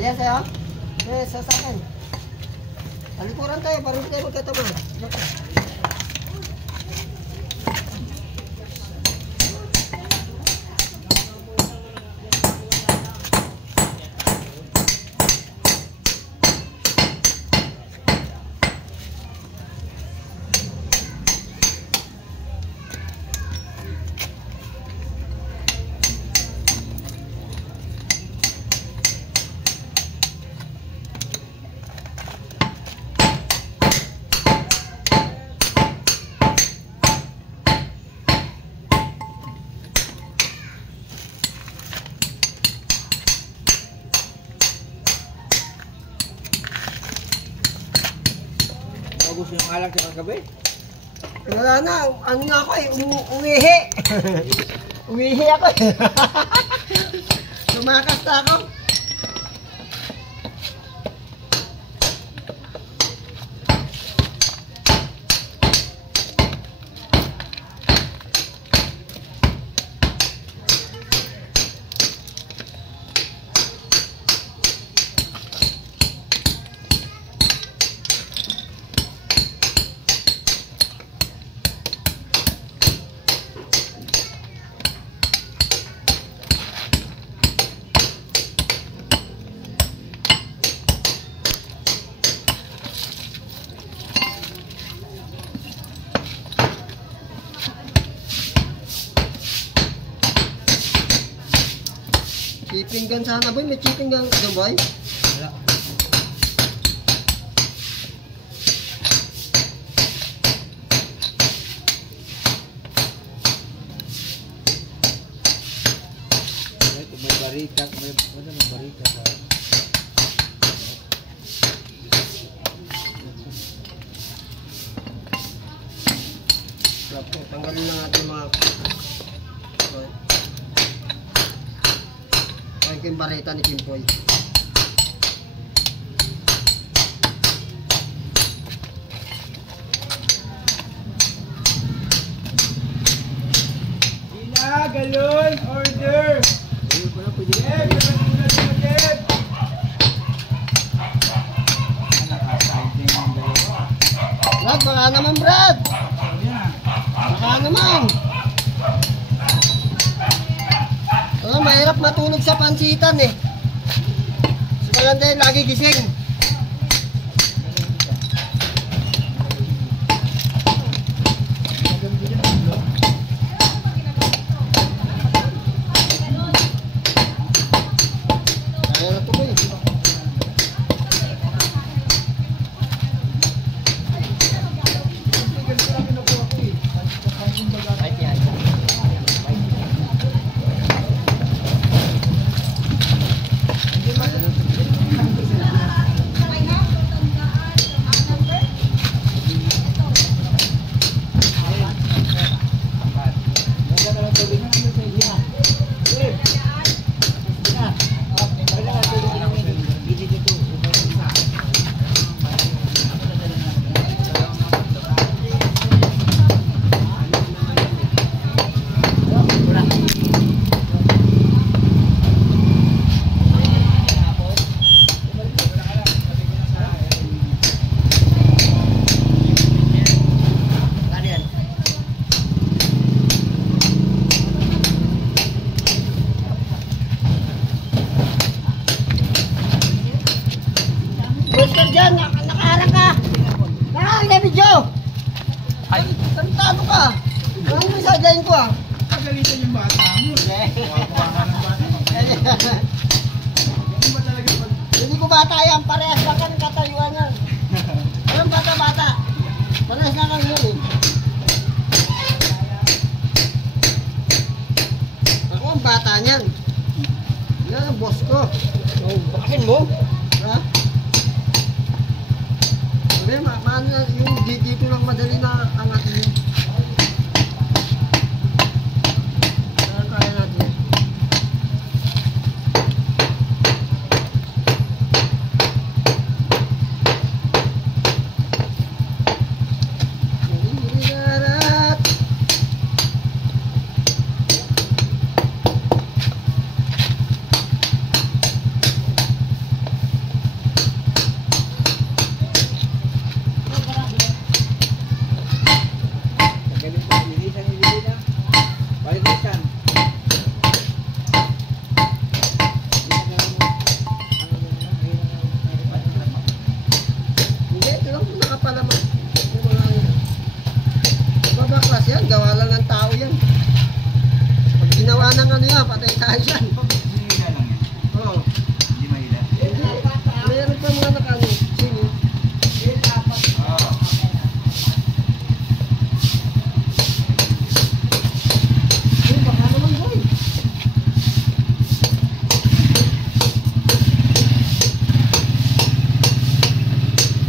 Ayan sa'yo? Yes, sa akin. Talikuran tayo, para hindi tayo magkatamaan. Gusto yung alak sa kagabi? Wala na, ano na ako eh, umihi. Umihi ako eh. Tumakas na ako. Chipping gun sana boy, may chipping gun doon boy? Wala. May barika, may barika pa. Tanggalin na natin mga yung bareta ni Kimpoy. Ina, galon, order! Jeff, muna sa Jeff! Brad, baka naman Brad! Baka naman! Mahirap matulog sa pansitan eh. Sa kalanday, lagi gising. Kaya na tuloy. Dyan, nakaharang ka. Nakaharang na video. Ay, santado ka. Ano mo sadyain ko ah? Pagalitan yung bata mo. Hindi ko bata yan, parehas lang kami katayuan yan. Anong bata-bata? Parehas lang kami yun eh. Ako ang bata niyan. Yan ang boss ko. Oh, bakasin mo? Ha? Maano yung dito lang madali na angatin yun. Kaya natin. pala mo. Yung mga ano. Babaklas yan, gawa lang ng tao yan. Pag ginawa ng ano yan, patay tayo yan. Mahila lang yan. Oo. Hindi mahila. Hindi, meron pa mga nakano. Sino? Oo. Baka naman boy.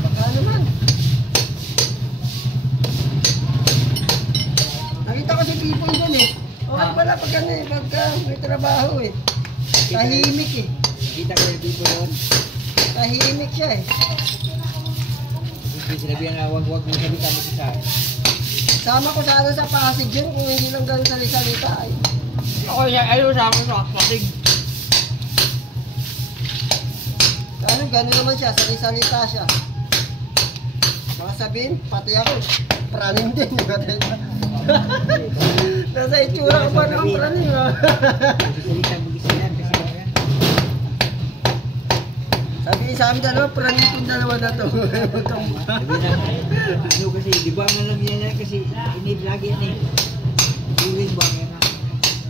Baka naman. Nakita ko si Pipoy doon eh. Okay pala pag ano eh, pagka may trabaho eh. Tahimik eh. Kita ko yung dito yun. Tahimik siya eh. Hindi sinabihan na wag mo salita mo sa akin. Sama ko sana sa Pasig yun kung hindi lang ganun salita eh. Ako ayaw sa akin sa Pasig. Ano, gano'n naman siya, salita siya. Baka sabihin, pati ako, praning din. Nasa itsura ko pa naman praning. Salita mo gisa yan kasi ano yan. Sa amin dalawa, praning itong dalawa na to. Sabi na, ano kasi, di ba nga lang yan kasi inid lagi yan eh. Iwin ba yan na?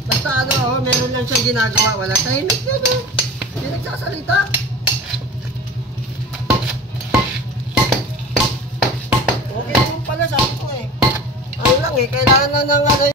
Basta ano, meron lang siyang ginagawa, wala tahimik yan eh. Hindi nagsasalita. Okay naman pala, sabi ko eh. Ano lang eh, kailangan na ng ano